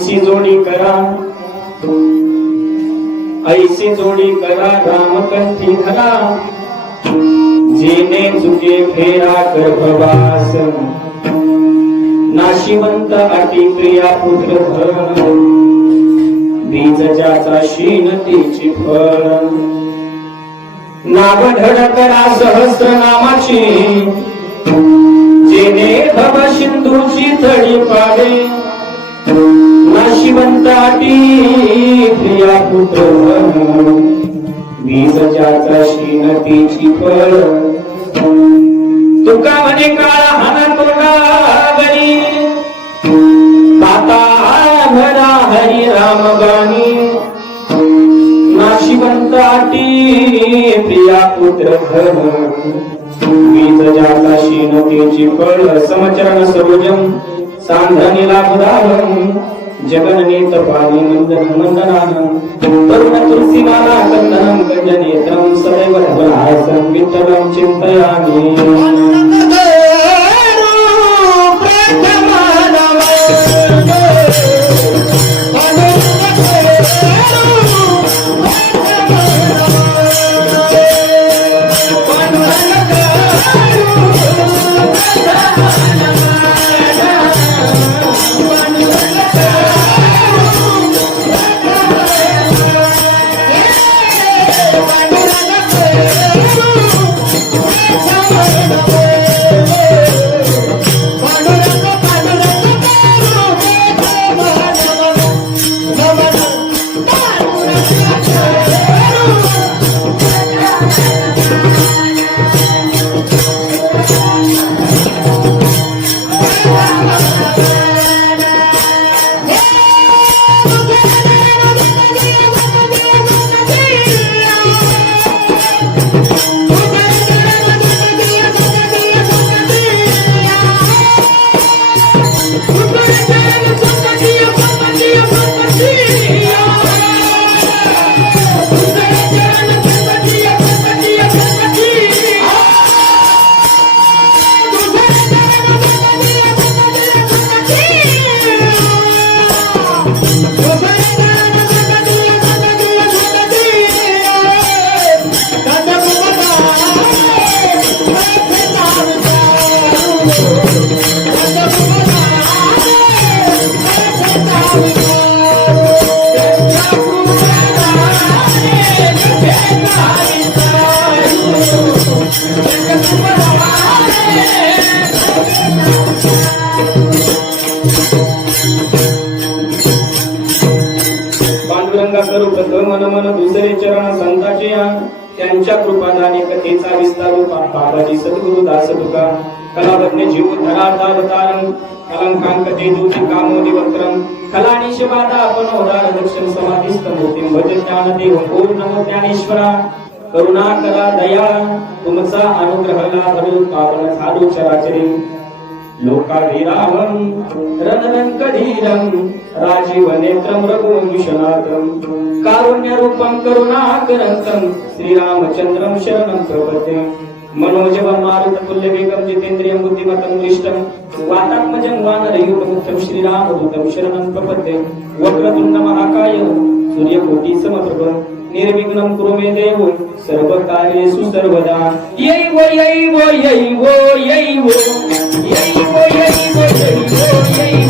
ऐसी जोडी करा। ऐसी जोडी करा रामकंठी धरा। जेने चुके फेरा गर्भवास नाशिवंत अटी प्रिया पुत्र धरण बीज ज्याचा शीन तिची फळ। नाव करा सहस्र नामाची। जेने भव सिंधूची तळी पाडे शिवंताटी प्रिया पुत्र धरण बीज ज्याचा फळ. तुका म्हणे काळ हाना तोडा बरी माता भरा हरी राम गाणी. नाशिवंताटी प्रिया पुत्र धन बीज जाता शीनतेची फळ. समचरण सरोजम सांधनीला बुधारम जगननेत पाणिनन्दनन्दनानं तुलसीमालाकन्दनं गजनेत्रं सदैव धरासं वित्तलं चिन्तयामि। बाबाजी सद्गुरु दास तुका कलावज्ञ जीव धरार्थावतारम अलंकांक तेजूची कामोदी वक्त्रम कलानिश बाधा आपण उदार दक्षिण समाधिस्थ मूर्तीम भज ज्ञान देव ओम नमो ज्ञानेश्वरा करुणा करा दया तुमचा अनुग्रहाला धरून पावन साधू चराचरी। लोका विरामम रणरंकधीरम राजीव नेत्रम रघुवंशनाथम कारुण्य रूपम करुणाकरंकम श्रीरामचंद्रम शरणम प्रपद्यम। मनोजवं मारुततुल्यवेगं जितेन्द्रियं बुद्धिमतं दृष्टं वातात्मजं वानरयूपमुक्तं श्रीरामदूतं शरणं प्रपद्ये वक्रतुण्ड सूर्यकोटि समप्रभ निर्विघ्नं कुरु मे देव सर्वकार्येषु सर्वदा यैव यैव यैव यैव यैव यैव यैव यैव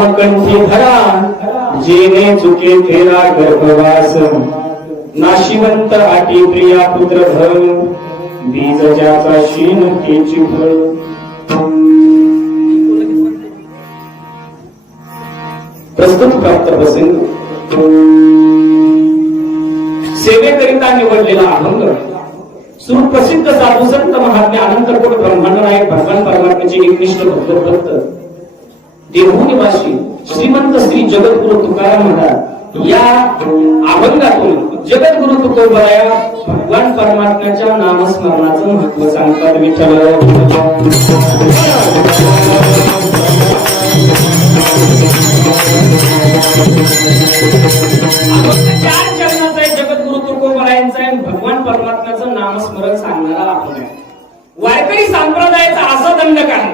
रामकंठी धरा जेने चुके फेरा गर्भवास. नाशिवंत आटी प्रिया पुत्र भर बीज ज्याचा शीन केची फळ. प्रस्तुत प्राप्त प्रसंग सेवेकरिता निवडलेला अभंग. सुप्रसिद्ध साधू संत महात्मे अनंतकोट ब्रह्मांड नायक भगवान परमात्म्याचे एकनिष्ठ भक्त भक्त देहू निवासी श्रीमंत श्री जगद्गुरु तुकाराम महाराज या अभंगातून जगद्गुरु तुकोबराया भगवान परमात्म्याच्या नामस्मरणाचं महत्त्व सांगतात विठ्ठल चार चरणाचा आहे जगद्गुरु तुकोबरायांचा आहे भगवान परमात्म्याचं नामस्मरण सांगणारा आपण आहे. वारकरी संप्रदायाचा असा दंडक आहे.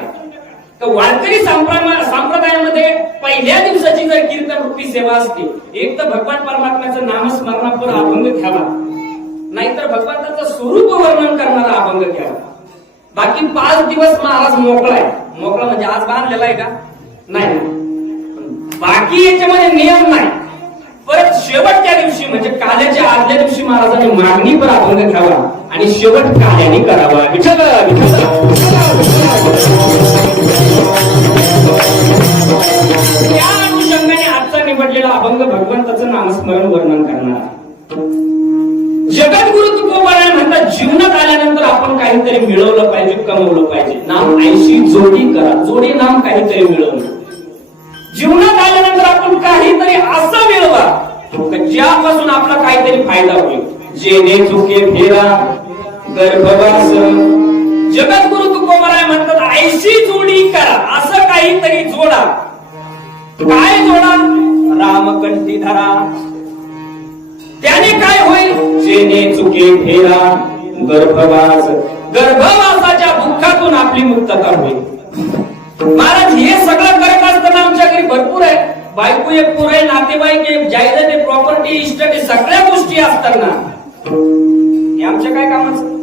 तर वारकरी संप्रमा- संप्रदायामध्ये पहिल्या दिवसाची जर कीर्तन रूपी सेवा असते एक तर भगवान परमात्म्याचं नामस्मरणापर अभंग घ्यावा. नाहीतर भगवंताचं स्वरूप वर्णन करणारा अभंग घ्यावा. बाकी पाच दिवस महाराज मोकळा आहे. मोकळा म्हणजे आज बांधलेला आहे का? नाही. नाही. बाकी याच्यामध्ये नियम नाही. परत शेवटच्या दिवशी म्हणजे काल्याच्या आदल्या दिवशी महाराजांनी मागणी पर अभंग घ्यावा आणि शेवट काल्याने करावा. विठ्ठल विठ्ठल. त्या अनुषंगाने आजचा निवडलेला अभंग भगवंताचं नामस्मरण वर्णन करणार जगद्गुरु तुकोबाराय म्हणतात जीवनात आल्यानंतर आपण काहीतरी मिळवलं पाहिजे कमवलं पाहिजे. नाम ऐशी जोडी करा. जोडी नाम काहीतरी मिळवलं जीवनात आल्यानंतर आपण काहीतरी असं मिळवा ज्यापासून आपला काहीतरी फायदा होईल. जेणे चुके फेरा गर्भवास. जगद्गुरु तुकोबाराय म्हणतात ऐशी जोडी करा असं काहीतरी जोडा. काय जोडा? रामकंठी धरा. त्याने काय होईल? जेने चुके फेरा. गर्भवास. गर्भवासाच्या दुःखातून आपली मुक्तता होईल. महाराज हे सगळं करत असताना आमच्या घरी भरपूर आहे. बायको एक पूर आहे नातेवाईक एक जाहिरात प्रॉपर्टी इस्टेट सगळ्या गोष्टी असताना. हे आमच्या काय कामाचं?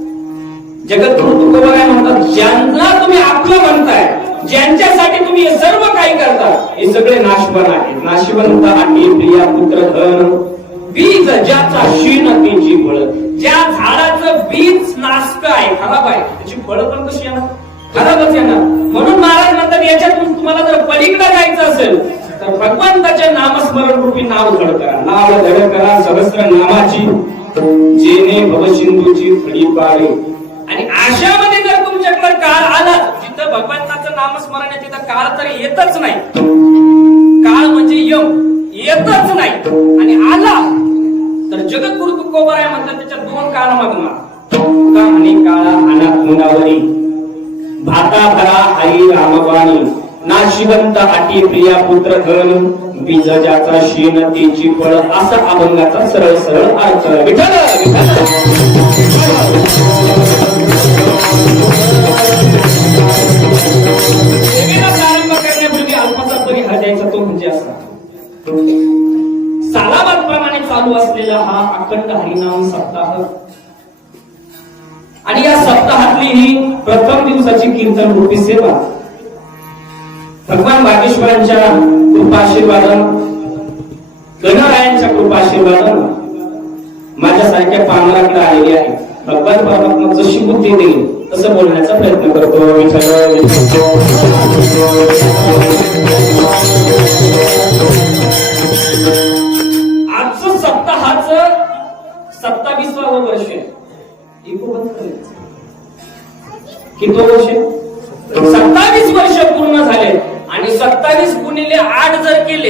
जगद्गुरु तुकोबा काय म्हणतात ज्यांना तुम्ही आपलं म्हणताय ज्यांच्यासाठी तुम्ही हे सर्व काही करता हे सगळे नाशवंत आहेत. नाशवंत आणि प्रिया पुत्र धन बीज ज्याचा शीन तिची फळ. ज्या झाडाचं बीज नाशक आहे खराब आहे त्याची फळं पण कशी येणार? खराबच येणार. म्हणून महाराज म्हणतात याच्यातून तुम्हाला जर पलीकडे जायचं असेल तर भगवंताच्या नामस्मरण रूपी नाव धड करा. नाव धड करा सहस्र नामाची जेने भवसिंधूची फळी पाळे. आणि आशामध्ये जर तुमच्याकडे काळ आला जिथं भगवंताचं नामस्मरण आहे तिथं काळ तर येतच नाही. काळ म्हणजे यम येतच नाही. आणि आला तर जगद्गुरु तुकोबर आहे म्हणतात त्याच्या दोन काळ मागणार तुका आणि काळा अनाथ मुंडावरी भाता भरा आई रामवाणी. नाशिवंत आटी प्रिया पुत्र घन बीज ज्याचा शीन तेची फळ असा अभंगाचा सरळ सरळ अर्थ. विठ्ठल! विठ्ठल! प्रारंभ करण्यापूर्वी अल्पाचा परिहार द्यायचा तो म्हणजे असा. सालाबाद प्रमाणे चालू असलेला हा अखंड हरिनाम सप्ताह. आणि या सप्ताहातली ही प्रथम दिवसाची कीर्तन रूपी सेवा. भगवान बागेश्वरांच्या कृपाशीर्वादानं गणरायांच्या कृपाशीर्वादानं माझ्यासारख्या पामराकडे आलेली आहे. भगवान परमात्मा जशी बुद्धी देईल तसं बोलण्याचा प्रयत्न करतो. विठ्ठल, आजचं सप्ताहाचं सत्तावीसवावं वर्ष आहे. किती वर्ष? सत्तावीस वर्ष पूर्ण झाले आणि सत्तावीस गुणिले आठ जर केले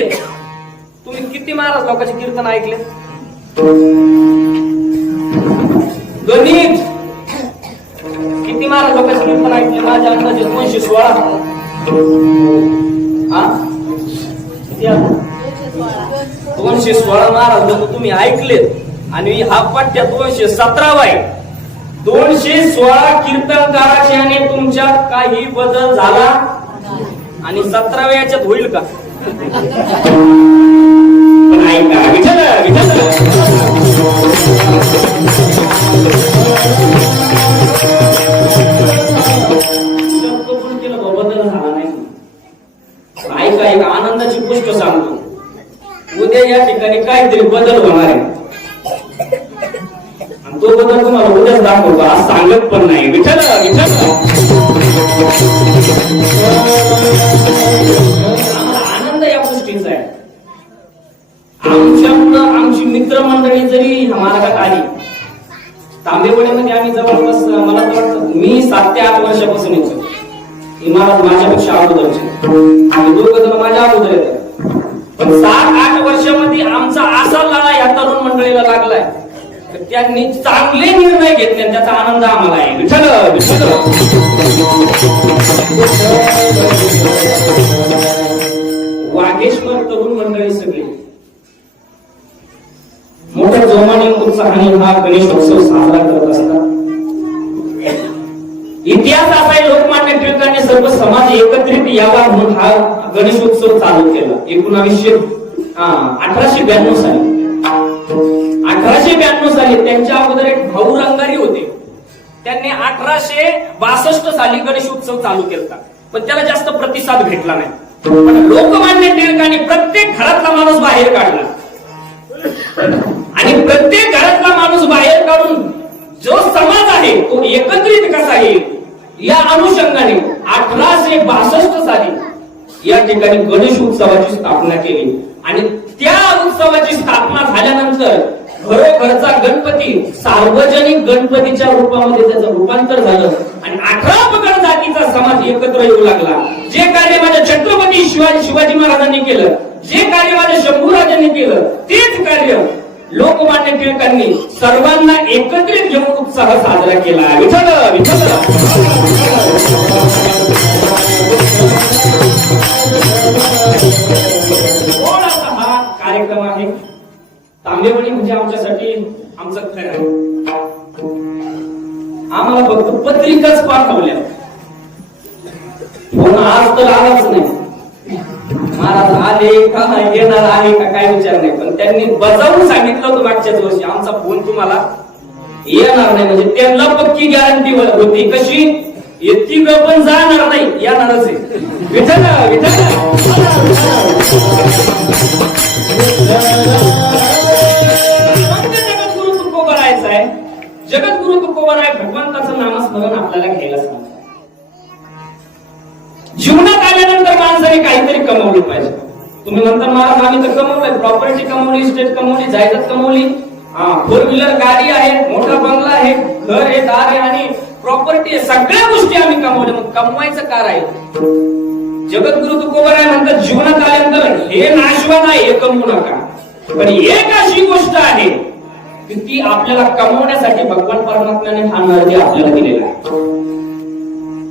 तुम्ही किती महाराज लोकांचे कीर्तन ऐकले? गणित. किती महाराज लोकांचे कीर्तन ऐकले? माझ्या अंदाजे दोनशे सोळा. हा? किती दोनशे सोळा महाराज लोक तुम्ही ऐकलेत. आणि हा पट्ट्या दोनशे सतरावा आहे. दोनशे सोळा कीर्तनकाराचे आणि तुमच्यात काही बदल झाला? आणि सतराव्या याच्यात होईल का? ऐका बदल ऐका एक आनंदाची गोष्ट सांगतो. उद्या या ठिकाणी काहीतरी बदल होणार आहे. तो बदल तुम्हाला उद्याच दाखवतो. आज सांगत पण नाही. विचारा विचारा आनंद या गोष्टीचा आहे. आमच्या आमची मित्रमंडळी जरी मार्गात आली तांबेवाडीमध्ये आम्ही जवळपास मला तर वाटतं मी सात ते आठ वर्षापासून येतो इमारत माझ्यापेक्षा अगोदरची. आम्ही दोघं जण माझ्या अगोदर येतात पण सात आठ वर्षामध्ये आमचा असा लढा या तरुण मंडळीला लागलाय. त्यांनी चांगले निर्णय घेतले आणि त्याचा आनंद आम्हाला आहे. विठ्ठल! विठ्ठल! वाघेश्वर तरुण मंडळी सगळी मोठ्या जोमाने उत्साहाने हा गणेशोत्सव साजरा करत असतात. इतिहास असा आहे लोकमान्य टिळकांनी सर्व समाज एकत्रित यावा म्हणून हा गणेशोत्सव चालू केला. एकोणावीसशे अठराशे ब्याण्णव साली. अठराशे ब्याण्णव साली त्यांच्या अगोदर एक भाऊ रंगारी होते. त्यांनी अठराशे बासष्ट साली गणेश उत्सव चालू केला पण त्याला जास्त प्रतिसाद भेटला नाही. पण लोकमान्य टिळकांनी प्रत्येक घरातला माणूस बाहेर काढला. आणि प्रत्येक घरातला माणूस बाहेर काढून जो समाज आहे तो एकत्रित कसा येईल या अनुषंगाने अठराशे बासष्ट साली या ठिकाणी गणेश उत्सवाची स्थापना केली. आणि त्या उत्सवाची स्थापना झाल्यानंतर घरोघरचा गणपती सार्वजनिक गणपतीच्या रूपामध्ये त्याचं रूपांतर झालं आणि अठरा पगड जातीचा समाज एकत्र येऊ लागला. जे कार्य माझ्या छत्रपती शिवाजी शिवाजी महाराजांनी केलं जे कार्य माझ्या शंभूराजांनी केलं तेच कार्य लोकमान्य टिळकांनी सर्वांना एकत्रित घेऊन उत्साह साजरा केला विठल विठल तांबेवणी म्हणजे आमच्यासाठी आमचं घर आहे. आम्हाला फक्त पत्रिकाच पाठवल्या फोन आज तर आलाच नाही. महाराज आले का येणार आहे का काय विचार नाही. पण त्यांनी बजावून सांगितलं होतं मागच्याच वर्षी आमचा फोन तुम्हाला येणार नाही. म्हणजे त्यांना पक्की गॅरंटी होती. कशी? येती ग पण जाणार नाही. येणारच आहे. विठल विठल जगद्गुरु तुकोबराय भगवंताचं नामस्मरण आपल्याला घ्यायला सांगतात जीवनात आल्यानंतर माणसाने काहीतरी कमवलं पाहिजे. तुम्ही म्हणता महाराज आम्ही तर कमवलंय प्रॉपर्टी कमवली स्टेट कमवली जायदाद कमवली. फोर व्हीलर गाडी आहे मोठा बंगला आहे घर आहे दार आहे आणि प्रॉपर्टी आहे. सगळ्या गोष्टी आम्ही कमवल्या. मग कमवायचं का आहे जगद्गुरु तुकोबराय म्हणतात जीवनात आल्यानंतर हे नाशवान आहे हे कमवू नका. पण एक अशी गोष्ट आहे की ती आपल्याला कमवण्यासाठी भगवान परमात्म्याने हा नरदे आपल्याला दिलेला आहे.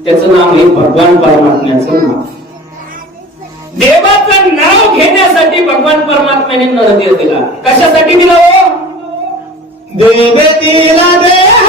त्याचं नाव आहे भगवान परमात्म्याचं नाव. देवाचं नाव घेण्यासाठी भगवान परमात्म्याने नरदेह दिला. कशासाठी दिला हो? देव दिला देह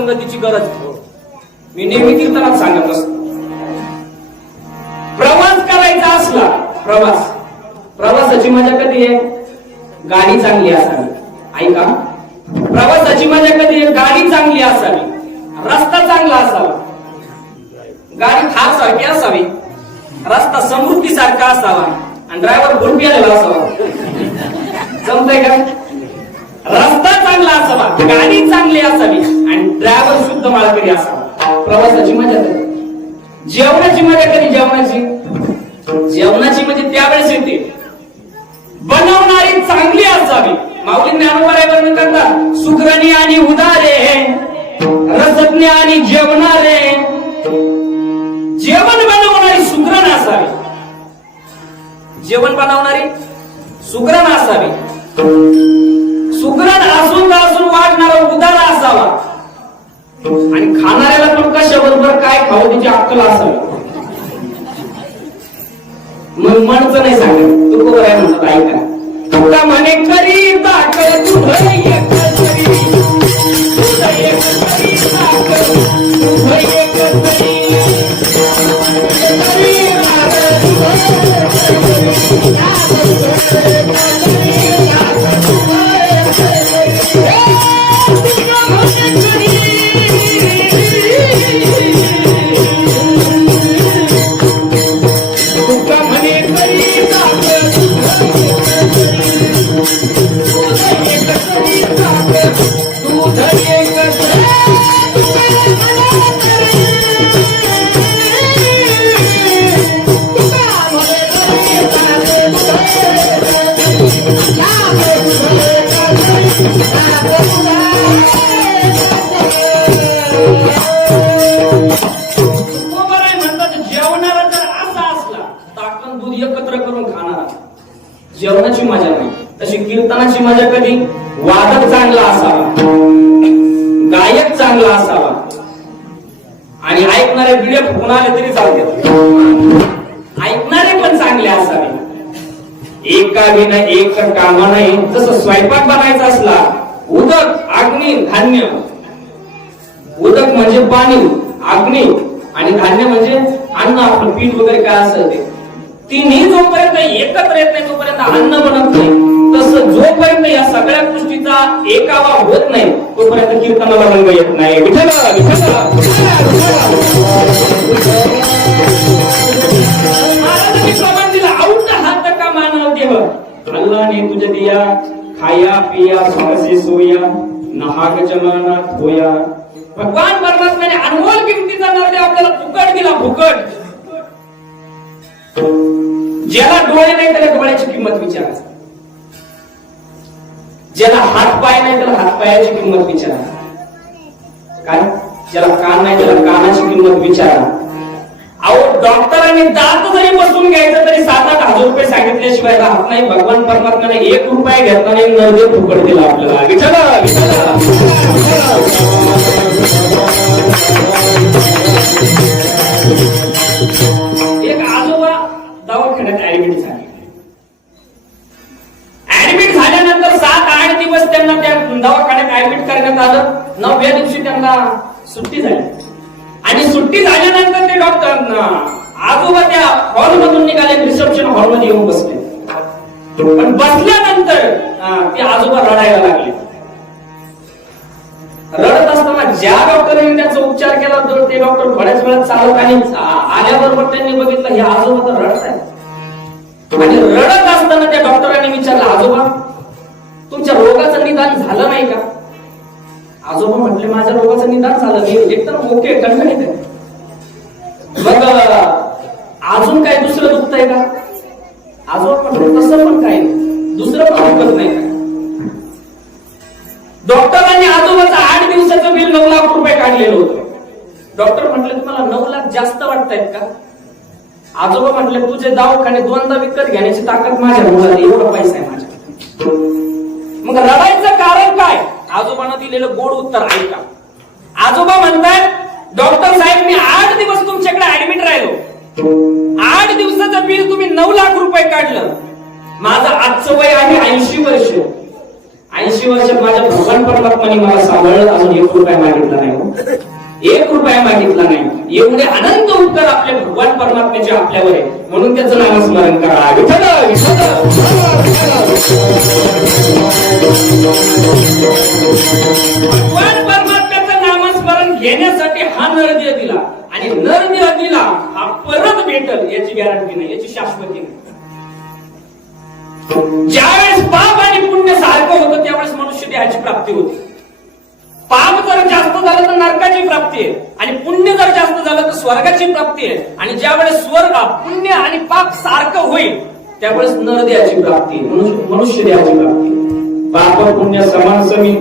संगतीची गरज मी नेहमी कीर्तनात सांगत असतो. प्रवास करायचा असला प्रवास. प्रवासाची मजा कधी आहे? गाडी चांगली असावी. ऐका. प्रवासाची मजा कधी आहे? गाडी चांगली असावी. रस्ता चांगला असावा. गाडी थार सारखी असावी. रस्ता समृद्धी सारखा असावा. आणि ड्रायव्हर गुंडी आलेला असावा. जमतंय का? गाडी चांगली असावी आणि ड्रायव्हर शुद्ध तरी असावा. प्रवासाची मजा कधी जेवणाची मजा कधी जेवणाची. जेवणाची म्हणजे त्यावेळेस येते. बनवणारी चांगली असावी. माऊली ज्ञानोबराय वर्णन करतात सुग्रणी आणि उदारे रसज्ञ आणि जेवणारे. जेवण बनवणारी सुग्रण असावी. जेवण बनवणारी सुग्रण असावी. सुग्रण असून असून वाढणारा उदारा असावा. आणि खाणाऱ्याला पण कशा बरोबर काय खाऊ तिची अक्कल असावी. मग म्हणचं नाही सांगत. तू बरोबर आहे म्हणत ऐका. तुका म्हणे करी ताक तू एक करी. ऐकणारे बिडे फुकून आले तरी चालते ऐकणारे पण चांगले असावे. एका विना एक कामा नाही. जसं स्वयंपाक बनायचा असला उदक अग्नी धान्य. उदक म्हणजे पाणी अग्नी. आणि धान्य म्हणजे अन्न. आपलं पीठ वगैरे काय असेल ते. तिन्ही जोपर्यंत एकत्र येत नाही तोपर्यंत अन्न बनत नाही तसं जोपर्यंत या सगळ्या गोष्टीचा एकावा होत नाही तोपर्यंत कीर्तनाला रंग येत नाही. विठ्ठल विठ्ठल महाराजांनी प्रमाण दिलं. औट हात का मानव देव अल्लाने तुझे दिया खाया पिया स्वासे सोया नहाग जमाना होया. भगवान परमात्म्याने अनमोल किमतीचा नरदेव आपल्याला फुकट दिला फुकट. ज्याला डोळे नाही त्याला डोळ्याची किंमत विचारा ज्याला हात पाय नाही त्याला हात पायाची किंमत विचारा काय ज्याला कान नाही त्याला कानाची किंमत विचारा अहो डॉक्टरांनी दात जरी बसून घ्यायचं तरी सात आठ हजार रुपये सांगितल्याशिवाय राहत नाही. भगवान परमात्म्याने एक रुपये घेतला नाही नर्दे फुकट दिला आपल्याला. विचारा विचारा एक आज त्यांना त्या दवाखान्यात ऍडमिट करण्यात आलं. नवव्या दिवशी त्यांना सुट्टी झाली. आणि सुट्टी झाल्यानंतर ते डॉक्टर आजोबा त्या हॉल मधून निघाले रिसेप्शन हॉलमध्ये येऊन बसले. पण बसल्यानंतर ते आजोबा रडायला लागले. रडत असताना ज्या डॉक्टरांनी त्याचा उपचार केला तर ते डॉक्टर बऱ्याच वेळा चालत आणि आल्याबरोबर त्यांनी बघितलं हे आजोबा तर रडत आहे आणि रडत असताना त्या डॉक्टर निदान झालं नाही का? आजोबा म्हटले माझ्या रोगाचं निदान झालं मी एकदम ओके ठणठणीत आहे मग अजून काय दुसरं दुखतंय का? आजोबा म्हटलं तसं पण काय दुसरं पण दुखत नाही. का डॉक्टरांनी आजोबाचं आठ दिवसाचं बिल नऊ लाख रुपये काढलेलं होतं. डॉक्टर म्हटले तुम्हाला नऊ लाख जास्त वाटतायत का? आजोबा म्हटले तुझे दवाखाने दोनदा विकत घेण्याची ताकद माझ्या मुलाला एवढा पैसा आहे माझ्या मग रडायचं कारण काय? आजोबांना दिलेलं गोड उत्तर ऐका. आजोबा म्हणतात डॉक्टर साहेब मी आठ दिवस तुमच्याकडे ऍडमिट राहिलो. आठ दिवसाचं बिल तुम्ही नऊ लाख रुपये काढलं. माझं आजचं वय आहे ऐंशी वर्ष. ऐंशी वर्षात माझ्या भगवान परमात्माने मला सांभाळलं अजून एक रुपया मागितला नाही हो. एक रुपया मागितला नाही. एवढे अनंत उत्तर आपल्या भगवान परमात्म्याचे आपल्यावर आहे. म्हणून त्याचं नामस्मरण करा. विठ्ठल, भगवान परमात्म्याचं नामस्मरण घेण्यासाठी हा नरदेह दिला. आणि नरदेह दिला हा परत भेटल याची गॅरंटी नाही याची शाश्वती नाही. ज्यावेळेस पाप आणि पुण्य सारखं होतं त्यावेळेस मनुष्य देहाची प्राप्ती होती. पाप जर जास्त झालं तर नरकाची प्राप्ती आहे. आणि पुण्य जर जास्त झालं तर स्वर्गाची प्राप्ती आहे. आणि ज्यावेळेस स्वर्ग पुण्य आणि पाप सारखं होईल त्यावेळेस नरदेहाची प्राप्ती मनुष्य देहाची प्राप्ती पाप पुण्य समान समी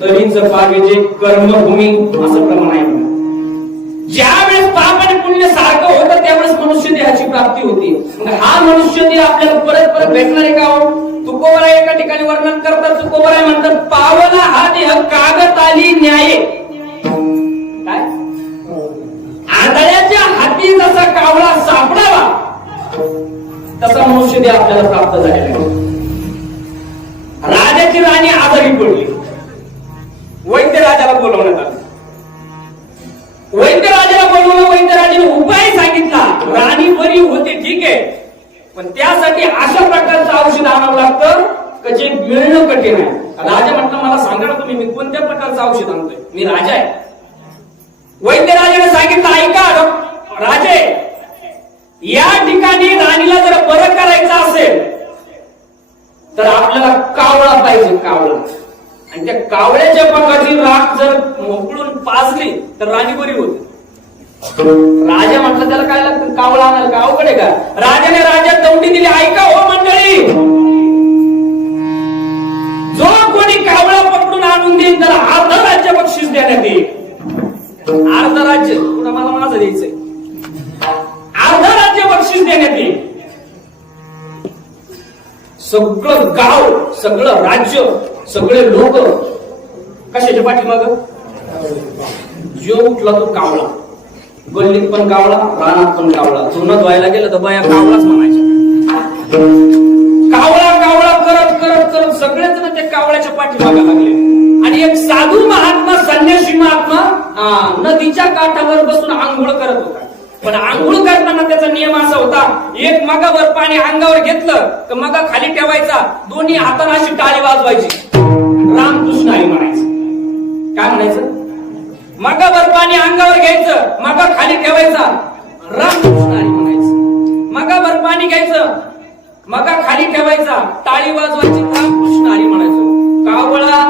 तरीच पागेचे कर्मभूमी असं प्रमाण आहे ज्यावेळेस पाप आणि पुण्य सारखं होतं त्यावेळेस मनुष्य देहाची प्राप्ती होती. हा मनुष्य देह आपल्याला परत परत भेटणार आहे का हो? तुकोबरा एका ठिकाणी वर्णन करतात तुकोबरा म्हणतात पाव हा कागद आली न्याय. काय? आदळ्याच्या हाती जसा कावळा सापडावा तसा मनुष्य दे आपल्याला प्राप्त झालेला आहे. राजाची राणी आजारी पडली. वैद्य राजाला बोलवण्यात आलं. वैद्यराजाला बोलवलं वैद्यराजाने उपाय सांगितला. राणी बरी होते ठीक आहे. पण त्यासाठी अशा प्रकारचं औषध आणावं लागतं जे मिळणं कठीण आहे. राजा म्हटलं मला सांगा ना तुम्ही मी कोणत्या प्रकारचं औषध आणतोय? मी राजा आहे. वैद्यराजाने सांगितलं ऐका राजे या ठिकाणी राणीला जर बरं करायचं असेल तर आपल्याला कावळा पाहिजे कावळा. आणि त्या कावळ्याच्या पंखाची राख जर मोकळून पाजली तर राणी बरी होते. राजा म्हटलं त्याला काय लागतं? कावळा आणाल का अवघड आहे का? राजाने राजा दौंडी दिली ऐका हो म्हण बक्षीस अर्ध राज्य. पुढे मला माझं द्यायचंय. अर्ध राज्य बक्षीस देण्यात येईल. सगळं गाव सगळं राज्य सगळे लोक कशाच्या पाठीमाग? जो उठला तो कावळा. गल्लीत पण कावळा रानात पण कावळा. धुणं व्हायला गेलं तर बाया कावळाच म्हणायच्या. कावळा कावळा करत करत करत सगळेच ना ते कावळ्याच्या पाठीमागे लागले. आणि एक साधू महात्मा संन्यासी महात्मा नदीच्या काठावर बसून आंघोळ करत होता. पण आंघोळ करताना त्याचा नियम असा होता एक मगावर पाणी अंगावर घेतलं तर मगा खाली ठेवायचा दोन्ही हाताने अशी टाळी वाजवायची. रामकृष्ण आई म्हणायचं. काय म्हणायचं? मगावर पाणी अंगावर घ्यायचं मगा खाली ठेवायचा. रामकृष्ण आई म्हणायचं. मगावर पाणी घ्यायचं मगा खाली ठेवायचा. टाळी वाजवायची रामकृष्ण हरी म्हणायचं. कावळा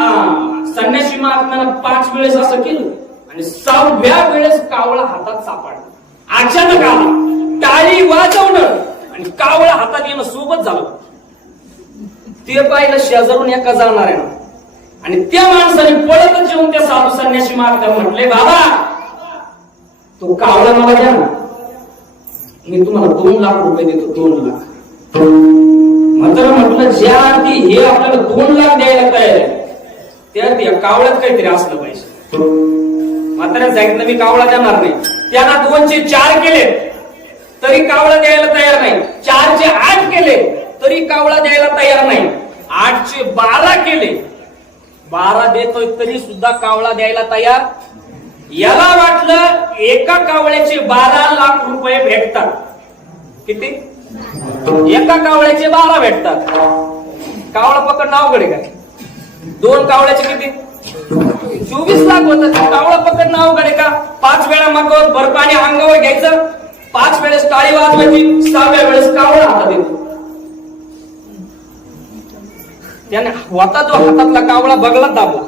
संन्यासी महात्म्यानं पाच वेळेस असं केलं आणि सहाव्या वेळेस कावळा हातात सापडला. अचानक आला. टाळी वाजवणं आणि कावळा हातात येणं सोबत झालं. ते पाहिलं शेजारून एका जाणार आहे आणि त्या माणसाने पळतच येऊन त्या साधू संन्याशी महात्मा म्हटले बाबा तो कावळा मला द्या ना. मी तुम्हाला दोन लाख रुपये देतो दोन लाख. मात्र म्हटलं ज्या अर्थी हे आपल्याला दोन लाख द्यायला तयार आहे त्या कावळ्यात काहीतरी असलं पाहिजे. म्हाताऱ्या सांगितलं मी कावळा देणार नाही. त्यांना दोनचे चार केले तरी कावळा द्यायला तयार नाही. चारचे आठ केले तरी कावळा द्यायला तयार नाही. आठचे बारा केले बारा देतोय तरी सुद्धा कावळा द्यायला तयार. याला वाटलं एका कावळ्याचे बारा लाख रुपये भेटतात. किती? एका कावळ्याचे बारा भेटतात. कावळा पकडणं अवघड आहे काय दोन कावळ्याचे किती? चोवीस लाख होतात कावळा पकडणं अवघड आहे का? पाच वेळा मगावर बर्फाने अंगावर घ्यायचं. पाच वेळेस टाळी वाजवायची. सहाव्या वेळेस कावळा हातात येतो. त्याने होता जो हातातला कावळा बगला दाबला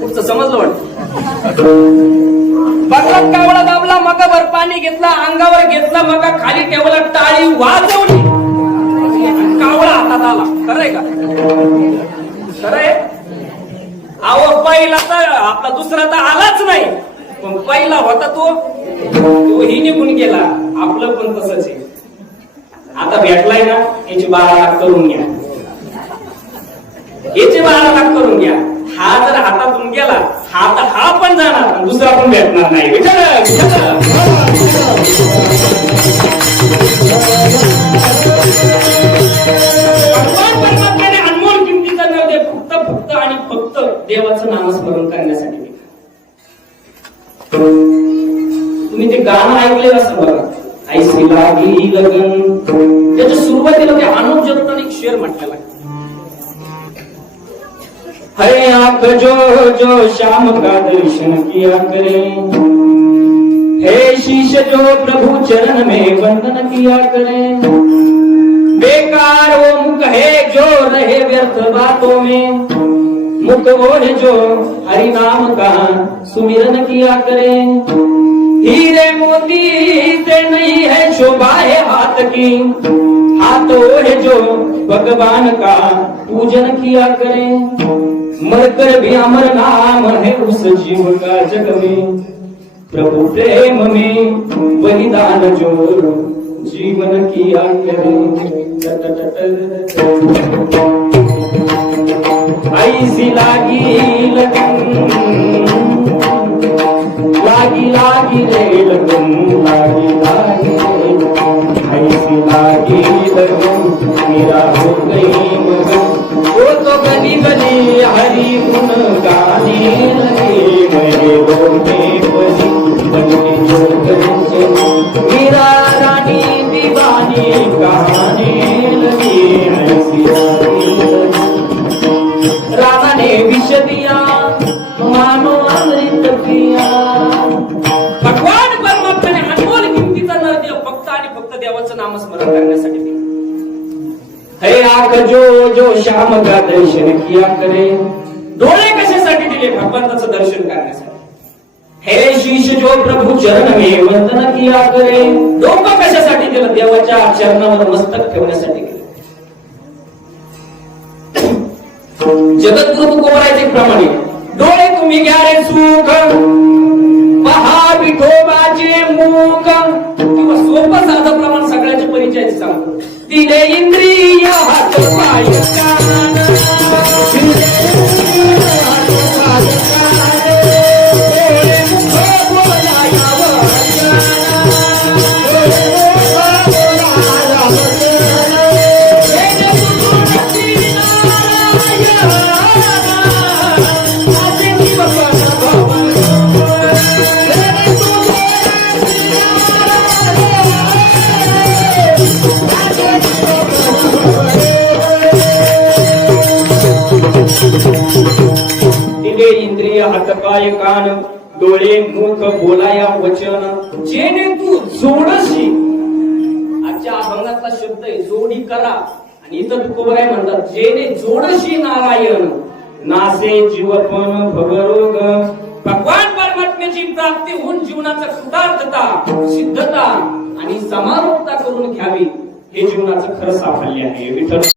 पुढचं समजलं वाटत? बगलात कावळा दाबला मगावर पाणी घेतला अंगावर घेतला मगा खाली ठेवला टाळी वाजवली. आणि कावळा हातात आला. खरंय का? खरंय? अहो पहिला तर आपला दुसरा तर आलाच नाही. पण पहिला होता तो. तोही निघून गेला. आपलं पण तसंच आहे. आता भेटलाय ना याची बारा लाख करून घ्या. याचे बारा लाख करून घ्या. हा जर हातातून गेला हा आता हा पण जाणार दुसरा पण भेटणार नाही. विचार तुम्ही ते गाणं ऐकलेलं असं बघा ऐसी लागी लगन त्याच्या सुरुवातीला ते अनुप जगताने एक शेर म्हटलेला आहे. हरे आंख जो जो श्याम का दर्शन किया करे. हे शीश जो प्रभु चरण में वंदन किया करे. बेकार वो मुख है जो रहे व्यर्थ बातों में. मुख वो है जो हरि नाम का सुमिरन किया करे। हीरे मोती से नहीं है शोभा है हाथ की। हाथों है जो भगवान का पूजन किया करे। मरकर भी अमर नाम है उस जीव का जग में। प्रभु प्रेम में बलिदान जो जीवन किया करे। ऐसी लागी लगन लागी लागी रे लगन लागी लागी ऐसी लागी लगन मेरा हो गई मगन वो तो बनी बनी हरी गुण गाने लगे. मेरे बोलते श्याम का दर्शन किया करे डोळे कशासाठी दिले भगवंताचं दर्शन करण्यासाठी? हे शीश जो प्रभू चरण में वंदन किया करे डोकं कशासाठी दिलं? देवाच्या चरणावर मस्तक ठेवण्यासाठी दिलं. जगद्गुरु तुकोबरायचे प्रमाणे. डोळे तुम्ही घ्या रे सुख. पहा विठोबाचे मुख. किंवा सोपं साधं प्रमाण सगळ्याच्या परिचयाचे सांगतो. दिले इंद्रिय हात पाय सिद्धता आणि समारोपता करून घ्यावी